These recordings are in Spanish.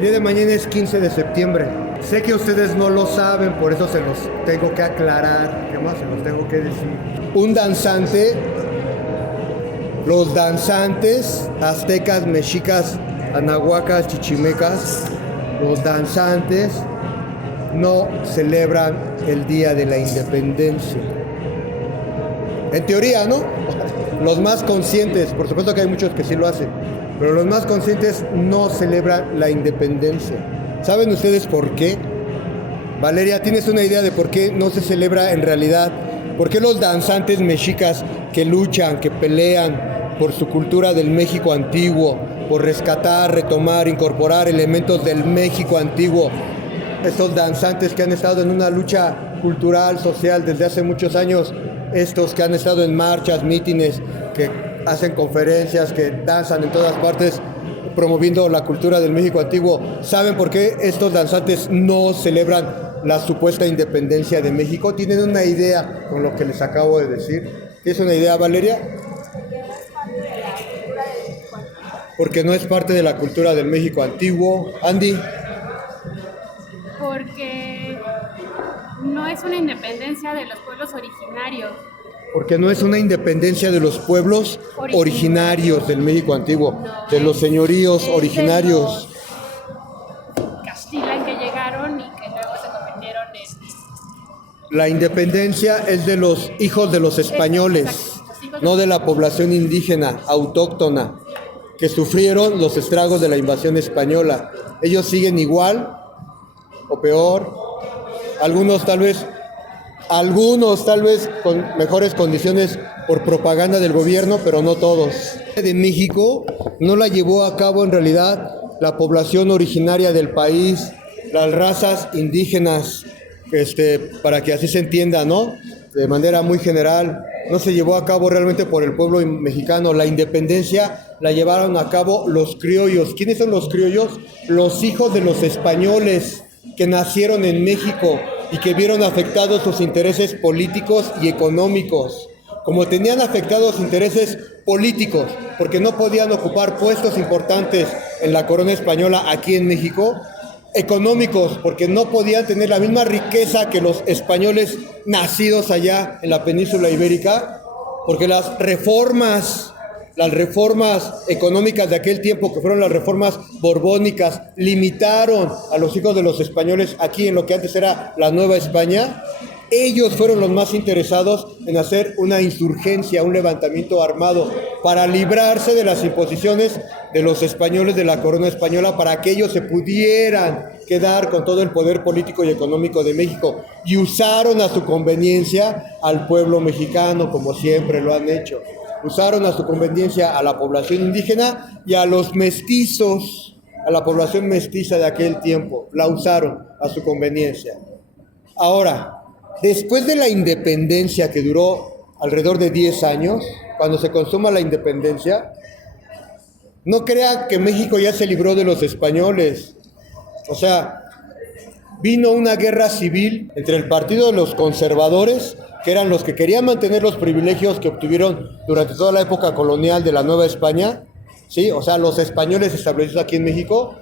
El día de mañana es 15 de septiembre. Sé que ustedes no lo saben, por eso se los tengo que aclarar. ¿Qué más se los tengo que decir? Un danzante, los danzantes aztecas, mexicas, anahuacas, chichimecas, los danzantes no celebran el Día de la Independencia. En teoría, ¿no? Los más conscientes, por supuesto que hay muchos que sí lo hacen, pero los más conscientes no celebran la independencia. ¿Saben ustedes por qué? Valeria, ¿tienes una idea de por qué no se celebra en realidad? ¿Por qué los danzantes mexicas que luchan, que pelean por su cultura del México antiguo, por rescatar, retomar, incorporar elementos del México antiguo, estos danzantes que han estado en una lucha cultural, social desde hace muchos años, estos que han estado en marchas, mítines, que hacen conferencias, que danzan en todas partes promoviendo la cultura del México antiguo, ¿saben por qué estos danzantes no celebran la supuesta independencia de México? ¿Tienen una idea con lo que les acabo de decir? ¿Es una idea, Valeria? Porque no es parte de la cultura del México antiguo. Andy. Porque no es una independencia de los pueblos originarios. Porque no es una independencia de los pueblos originarios del México antiguo, no, de los señoríos originarios. Castilla que llegaron y que luego se convirtieron en... La independencia es de los hijos de los españoles, no de la población indígena, autóctona, que sufrieron los estragos de la invasión española. Ellos siguen igual o peor, algunos tal vez con mejores condiciones por propaganda del gobierno, pero no todos. De México no la llevó a cabo en realidad la población originaria del país, las razas indígenas, para que así se entienda, ¿no? De manera muy general, no se llevó a cabo realmente por el pueblo mexicano. La independencia la llevaron a cabo los criollos. ¿Quiénes son los criollos? Los hijos de los españoles que nacieron en México y que vieron afectados sus intereses políticos y económicos. Como tenían afectados intereses políticos, porque no podían ocupar puestos importantes en la corona española aquí en México, económicos, porque no podían tener la misma riqueza que los españoles nacidos allá en la península ibérica, porque las reformas económicas de aquel tiempo, que fueron las reformas borbónicas, limitaron a los hijos de los españoles aquí en lo que antes era la Nueva España. Ellos fueron los más interesados en hacer una insurgencia, un levantamiento armado para librarse de las imposiciones de los españoles de la corona española, para que ellos se pudieran quedar con todo el poder político y económico de México, y usaron a su conveniencia al pueblo mexicano, como siempre lo han hecho. Usaron a su conveniencia a la población indígena y a los mestizos, a la población mestiza de aquel tiempo. La usaron a su conveniencia. Ahora, después de la independencia, que duró alrededor de 10 años, cuando se consuma la independencia, no crea que México ya se libró de los españoles. O sea, vino una guerra civil entre el partido de los conservadores, que eran los que querían mantener los privilegios que obtuvieron durante toda la época colonial de la Nueva España, ¿sí? O sea, los españoles establecidos aquí en México,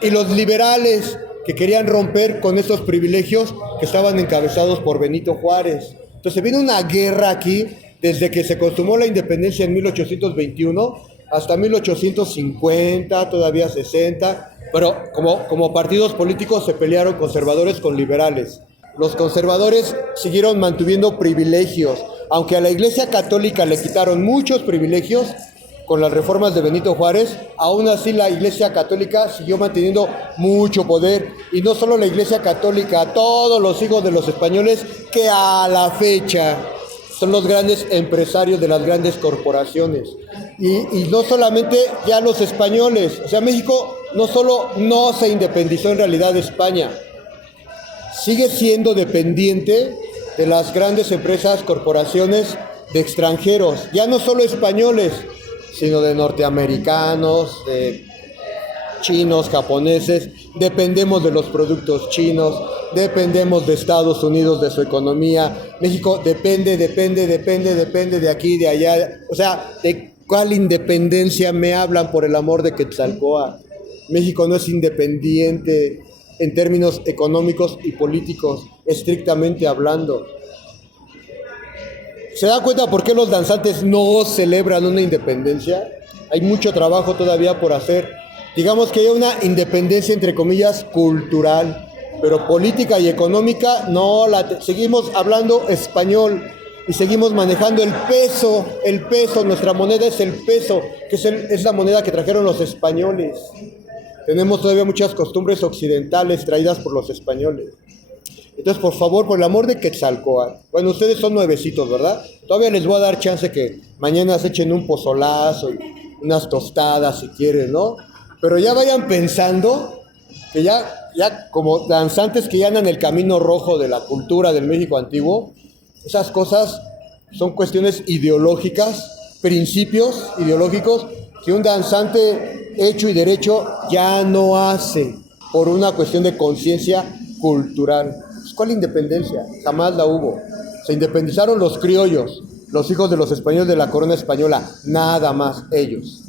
y los liberales, que querían romper con estos privilegios que estaban encabezados por Benito Juárez. Entonces vino una guerra aquí, desde que se consumó la independencia en 1821 hasta 1850, todavía 60, pero como partidos políticos se pelearon conservadores con liberales. Los conservadores siguieron manteniendo privilegios, aunque a la Iglesia Católica le quitaron muchos privilegios con las reformas de Benito Juárez. Aún así la Iglesia Católica siguió manteniendo mucho poder, y no solo la Iglesia Católica, todos los hijos de los españoles, que a la fecha son los grandes empresarios de las grandes corporaciones. Y no solamente ya los españoles, o sea, México no solo no se independizó en realidad de España, sigue siendo dependiente de las grandes empresas, corporaciones de extranjeros, ya no solo españoles, sino de norteamericanos, de chinos, japoneses. Dependemos de los productos chinos, dependemos de Estados Unidos, de su economía. México depende de aquí, de allá. O sea, ¿de cuál independencia me hablan, por el amor de Quetzalcóatl? México no es independiente en términos económicos y políticos, estrictamente hablando. ¿Se da cuenta por qué los danzantes no celebran una independencia? Hay mucho trabajo todavía por hacer. Digamos que hay una independencia, entre comillas, cultural, pero política y económica no seguimos hablando español y seguimos manejando el peso, nuestra moneda es el peso, que es la moneda que trajeron los españoles. Tenemos todavía muchas costumbres occidentales traídas por los españoles. Entonces, por favor, por el amor de Quetzalcóatl, bueno, ustedes son nuevecitos, ¿verdad? Todavía les voy a dar chance que mañana se echen un pozolazo y unas tostadas si quieren, ¿no? Pero ya vayan pensando que ya como danzantes que ya andan el camino rojo de la cultura del México antiguo, esas cosas son cuestiones ideológicas, principios ideológicos que un danzante hecho y derecho ya no hace por una cuestión de conciencia cultural. ¿Cuál independencia? Jamás la hubo. Se independizaron los criollos, los hijos de los españoles de la corona española, nada más ellos.